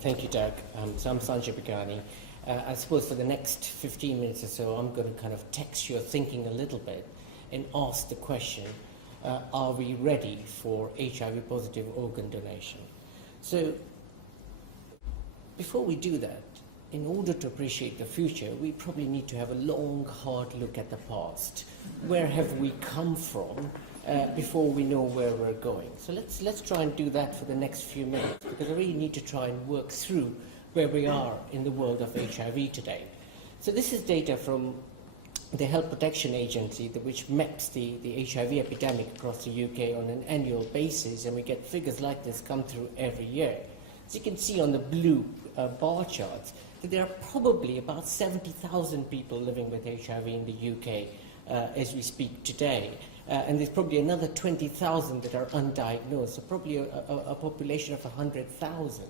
Thank you, Doug. So I'm Sanjay Bhagani. I suppose for the next 15 minutes or so, I'm going to kind of text your thinking a little bit and ask the question, are we ready for HIV-positive organ donation? So before we do that, in order to appreciate the future, we probably need to have a long, hard look at the past. Where have we come from before we know where we're going? So let's try and do that for the next few minutes, because I really need to try and work through where we are in the world of HIV today. So this is data from the Health Protection Agency, which maps the HIV epidemic across the UK on an annual basis, and we get figures like this come through every year. As you can see on the blue bar charts, that there are probably about 70,000 people living with HIV in the UK as we speak today. And there's probably another 20,000 that are undiagnosed, so probably a population of 100,000.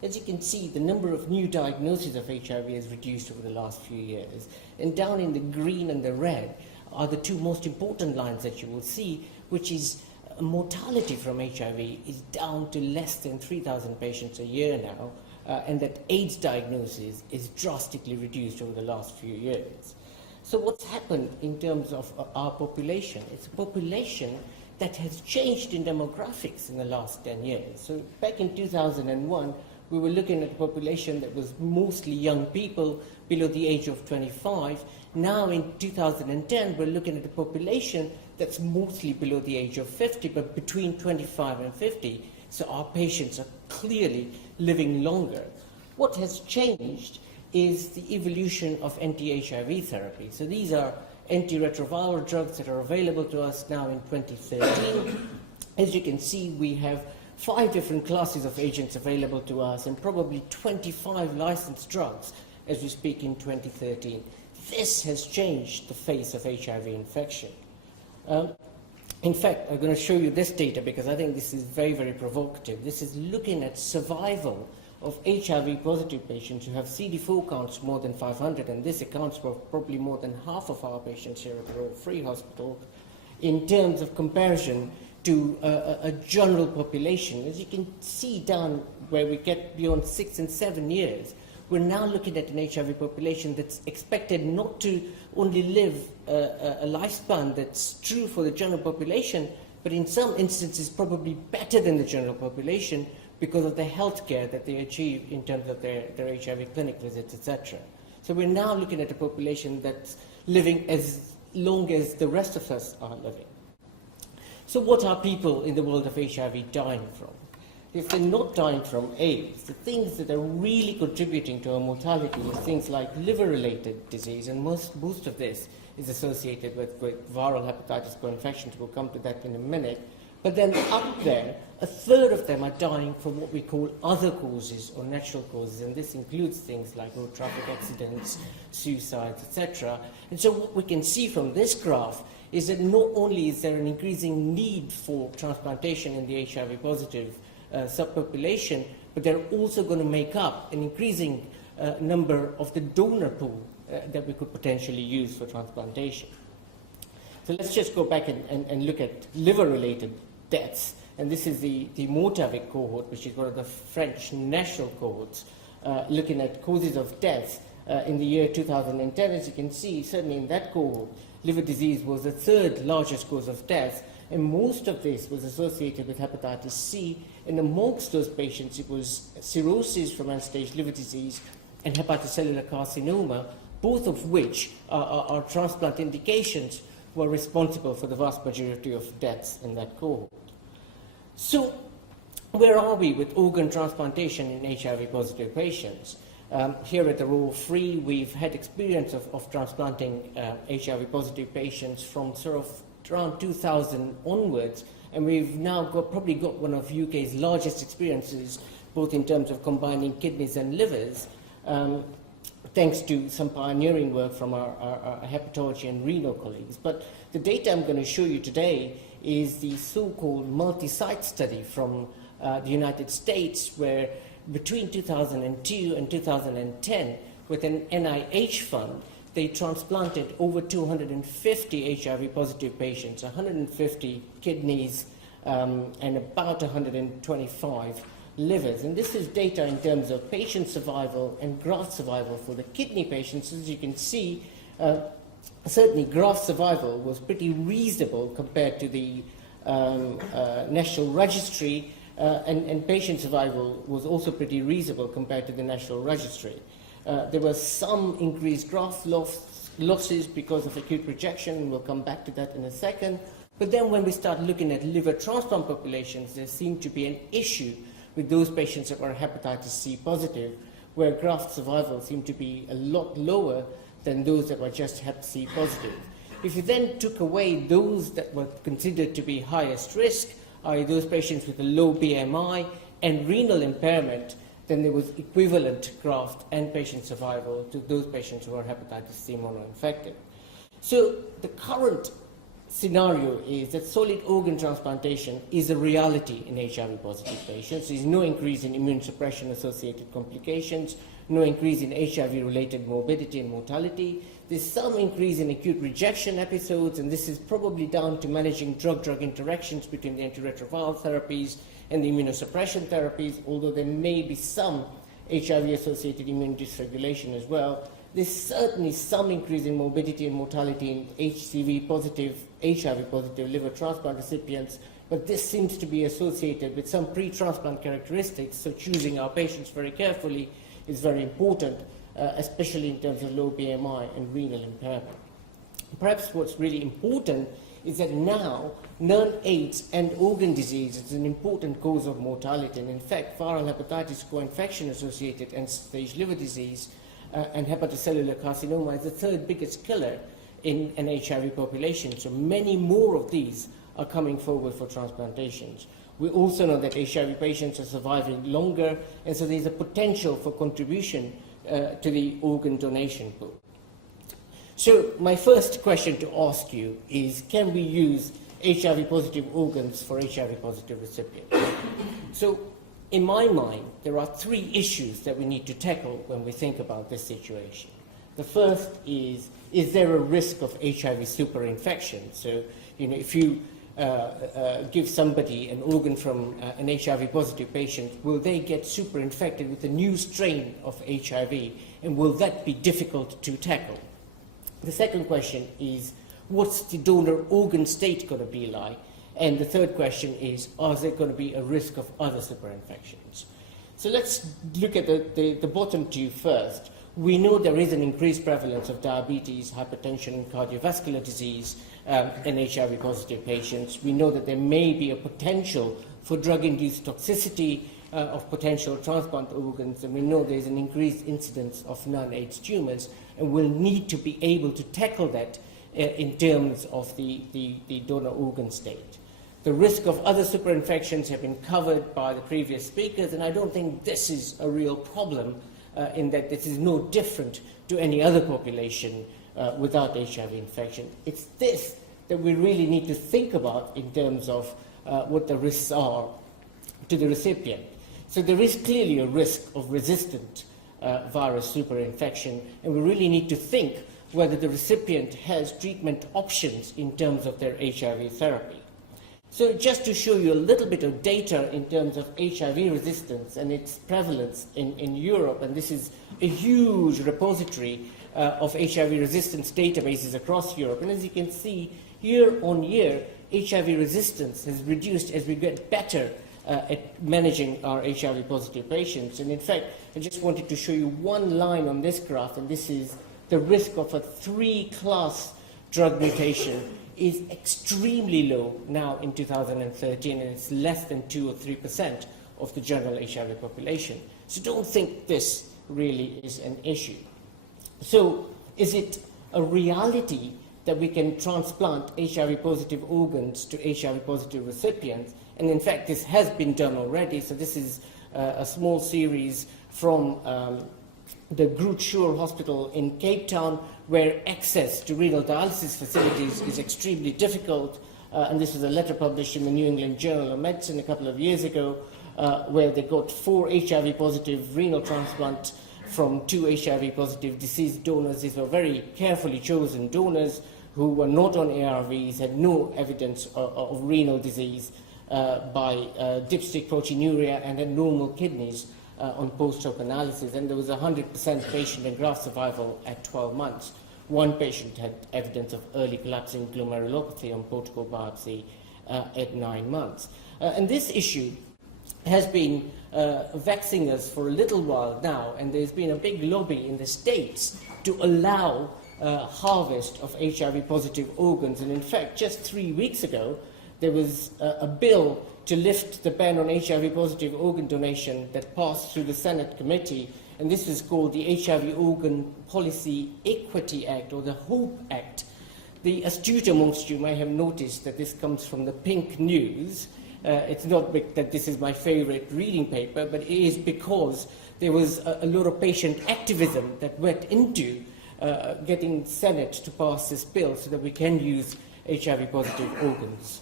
As you can see, the number of new diagnoses of HIV has reduced over the last few years. And down in the green and the red are the two most important lines that you will see, which is mortality from HIV is down to less than 3,000 patients a year now, and that AIDS diagnosis is drastically reduced over the last few years. So what's happened in terms of our population? It's a population that has changed in demographics in the last 10 years. So back in 2001, we were looking at a population that was mostly young people below the age of 25. Now in 2010, we're looking at a population that's mostly below the age of 50, but between 25 and 50. So our patients are clearly living longer. What has changed is the evolution of anti-HIV therapy. So these are antiretroviral drugs that are available to us now in 2013. As you can see, we have 5 different classes of agents available to us and probably 25 licensed drugs as we speak in 2013. This has changed the face of HIV infection. In fact, I'm going to show you this data because I think this is very, very provocative. This is looking at survival of HIV-positive patients who have CD4 counts more than 500, and this accounts for probably more than half of our patients here at the Royal Free Hospital, in terms of comparison to a general population. As you can see down where we get beyond 6 and 7 years, we're now looking at an HIV population that's expected not to only live a lifespan that's true for the general population, but in some instances probably better than the general population because of the health care that they achieve in terms of their HIV clinic visits, etc. So we're now looking at a population that's living as long as the rest of us are living. So what are people in the world of HIV dying from? If they're not dying from AIDS, the things that are really contributing to our mortality is things like liver-related disease, and most of this is associated with viral hepatitis co-infections. We'll come to that in a minute. But then up there, a third of them are dying from what we call other causes or natural causes, and this includes things like road traffic accidents, suicides, etc. And so what we can see from this graph is that not only is there an increasing need for transplantation in the HIV-positive subpopulation, but they're also going to make up an increasing number of the donor pool that we could potentially use for transplantation. So let's just go back and look at liver-related deaths. And this is the Mould cohort, which is one of the French national cohorts, looking at causes of death in the year 2010. As you can see, certainly in that cohort, liver disease was the 3rd largest cause of death, and most of this was associated with hepatitis C, and amongst those patients it was cirrhosis from end-stage liver disease and hepatocellular carcinoma, both of which are transplant indications, were responsible for the vast majority of deaths in that cohort. So where are we with organ transplantation in HIV-positive patients? Here at the Royal Free, we've had experience of transplanting HIV-positive patients from sort of around 2000 onwards, and we've now probably got one of UK's largest experiences, both in terms of combining kidneys and livers, thanks to some pioneering work from our hepatology and renal colleagues. But the data I'm going to show you today is the so-called multi-site study from the United States, where between 2002 and 2010, with an NIH fund, they transplanted over 250 HIV-positive patients, 150 kidneys and about 125 livers. And this is data in terms of patient survival and graft survival for the kidney patients. As you can see, certainly graft survival was pretty reasonable compared to the National Registry, and patient survival was also pretty reasonable compared to the National Registry. There was some increased graft losses because of acute rejection, and we'll come back to that in a second. But then when we start looking at liver transplant populations, there seemed to be an issue with those patients that were hepatitis C positive, where graft survival seemed to be a lot lower than those that were just hep C positive. If you then took away those that were considered to be highest risk, i.e. those patients with a low BMI and renal impairment, then there was equivalent graft and patient survival to those patients who are hepatitis C monoinfected. So the current scenario is that solid organ transplantation is a reality in HIV positive patients. There's no increase in immune suppression associated complications, no increase in HIV related morbidity and mortality. There's some increase in acute rejection episodes, and this is probably down to managing drug-drug interactions between the antiretroviral therapies and the immunosuppression therapies, although there may be some HIV-associated immune dysregulation as well. There's certainly some increase in morbidity and mortality in HCV-positive, HIV-positive liver transplant recipients, but this seems to be associated with some pre-transplant characteristics, so choosing our patients very carefully is very important, especially in terms of low BMI and renal impairment. Perhaps what's really important is that now non-AIDS and organ disease is an important cause of mortality, and in fact viral hepatitis co-infection associated end-stage liver disease and hepatocellular carcinoma is the third biggest killer in an HIV population. So many more of these are coming forward for transplantations. We also know that HIV patients are surviving longer, and so there's a potential for contribution to the organ donation pool. So my first question to ask you is, can we use HIV-positive organs for HIV-positive recipients? So in my mind, there are three issues that we need to tackle when we think about this situation. The first is there a risk of HIV superinfection? So, if you give somebody an organ from an HIV-positive patient, will they get superinfected with a new strain of HIV, and will that be difficult to tackle? The second question is, what's the donor organ state going to be like? And the third question is there going to be a risk of other superinfections? So let's look at the bottom two first. We know there is an increased prevalence of diabetes, hypertension, and cardiovascular disease in HIV-positive patients. We know that there may be a potential for drug-induced toxicity of potential transplant organs, and we know there is an increased incidence of non-AIDS tumors, and we'll need to be able to tackle that in terms of the donor organ state. The risk of other superinfections have been covered by the previous speakers, and I don't think this is a real problem in that this is no different to any other population without HIV infection. It's this that we really need to think about in terms of what the risks are to the recipient. So there is clearly a risk of resistant virus superinfection, and we really need to think whether the recipient has treatment options in terms of their HIV therapy. So just to show you a little bit of data in terms of HIV resistance and its prevalence in Europe, and this is a huge repository of HIV resistance databases across Europe. And as you can see, year on year, HIV resistance has reduced as we get better at managing our HIV-positive patients. And in fact, I just wanted to show you one line on this graph, and this is the risk of a 3-class drug mutation is extremely low now in 2013, and it's less than 2 or 3% of the general HIV population. So don't think this really is an issue. So is it a reality that we can transplant HIV-positive organs to HIV-positive recipients? And in fact, this has been done already. So this is a small series from the Groote Schuur Hospital in Cape Town, where access to renal dialysis facilities is extremely difficult. And this was a letter published in the New England Journal of Medicine a couple of years ago, where they got 4 HIV-positive renal transplants from 2 HIV-positive deceased donors. These were very carefully chosen donors who were not on ARVs, had no evidence of renal disease, by dipstick proteinuria and then normal kidneys on post-hoc analysis, and there was 100% patient and graft survival at 12 months. One patient had evidence of early collapsing glomerulopathy on protocol biopsy at 9 months. And this issue has been vexing us for a little while now, and there's been a big lobby in the States to allow harvest of HIV-positive organs. And in fact, just 3 weeks ago, there was a bill to lift the ban on HIV-positive organ donation that passed through the Senate committee, and this is called the HIV Organ Policy Equity Act, or the HOPE Act. The astute amongst you may have noticed that this comes from the Pink News. It's not that this is my favorite reading paper, but it is because there was a lot of patient activism that went into getting Senate to pass this bill so that we can use HIV-positive organs.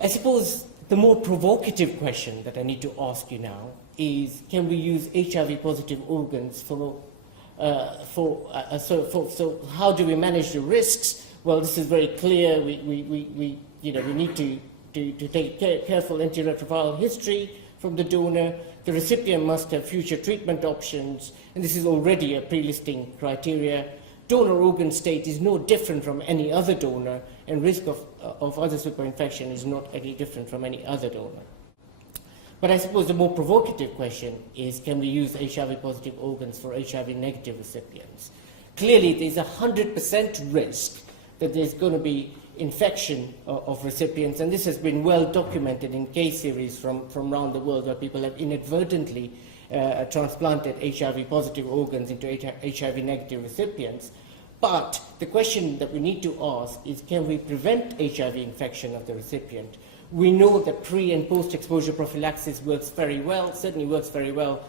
I suppose the more provocative question that I need to ask you now is, can we use HIV-positive organs so how do we manage the risks? Well, this is very clear. We need to take careful antiretroviral history from the donor. The recipient must have future treatment options, and this is already a pre-listing criteria. Donor organ state is no different from any other donor, and risk of other superinfection is not any different from any other donor. But I suppose the more provocative question is, can we use HIV-positive organs for HIV-negative recipients? Clearly, there's a 100% risk that there's going to be infection of recipients, and this has been well documented in case series from around the world where people have inadvertently transplanted HIV-positive organs into HIV-negative recipients. But the question that we need to ask is, can we prevent HIV infection of the recipient? We know that pre- and post-exposure prophylaxis works very well, certainly works very well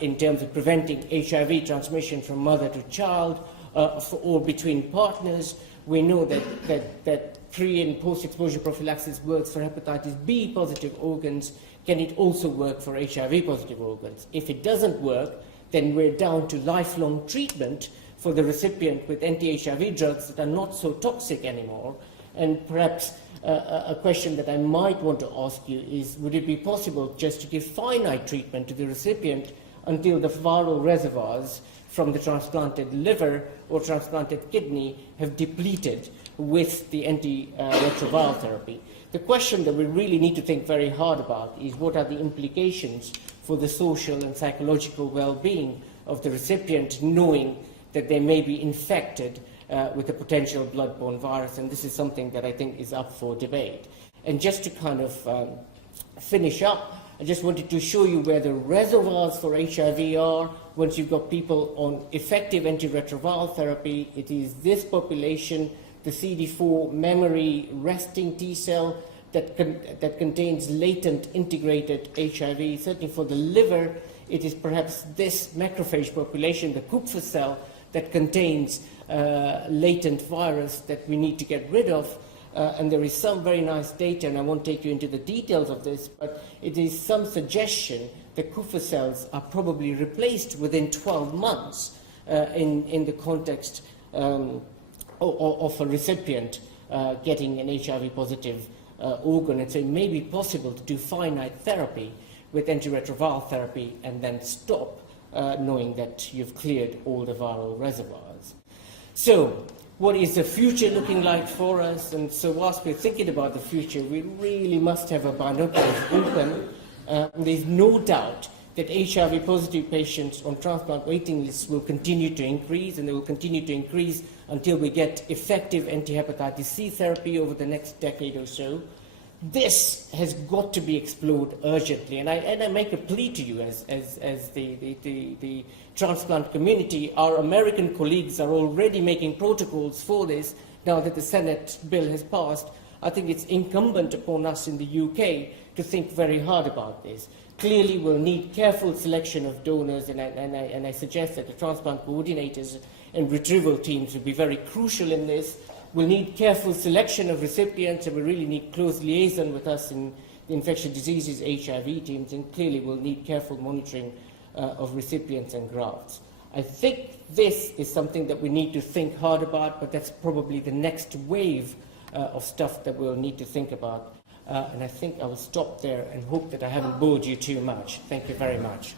in terms of preventing HIV transmission from mother to child or between partners. We know that pre- and post-exposure prophylaxis works for hepatitis B positive organs. Can it also work for HIV positive organs? If it doesn't work, then we're down to lifelong treatment for the recipient with anti-HIV drugs that are not so toxic anymore. And perhaps a question that I might want to ask you is, would it be possible just to give finite treatment to the recipient until the viral reservoirs from the transplanted liver or transplanted kidney have depleted with the antiretroviral therapy? The question that we really need to think very hard about is, what are the implications for the social and psychological well-being of the recipient, knowing that they may be infected with a potential blood-borne virus, and this is something that I think is up for debate. And just to kind of finish up, I just wanted to show you where the reservoirs for HIV are. Once you've got people on effective antiretroviral therapy, it is this population, the CD4 memory resting T cell that contains latent integrated HIV. Certainly for the liver, it is perhaps this macrophage population, the Kupffer cell, that contains latent virus that we need to get rid of. And there is some very nice data, and I won't take you into the details of this, but it is some suggestion that Kupffer cells are probably replaced within 12 months in the context of a recipient getting an HIV-positive organ. And so it may be possible to do finite therapy with antiretroviral therapy and then stop, knowing that you've cleared all the viral reservoirs. So, what is the future looking like for us? And so whilst we're thinking about the future, we really must have our binoculars open. There's no doubt that HIV-positive patients on transplant waiting lists will continue to increase, and they will continue to increase until we get effective anti-hepatitis C therapy over the next decade or so. This has got to be explored urgently, and I make a plea to you as the transplant community. Our American colleagues are already making protocols for this now that the Senate bill has passed. I think it's incumbent upon us in the UK to think very hard about this. Clearly, we'll need careful selection of donors, and I suggest that the transplant coordinators and retrieval teams will be very crucial in this. We'll need careful selection of recipients, and we really need close liaison with us in the infectious diseases HIV teams, and clearly we'll need careful monitoring of recipients and grafts. I think this is something that we need to think hard about, but that's probably the next wave of stuff that we'll need to think about. And I think I will stop there and hope that I haven't bored you too much. Thank you very much.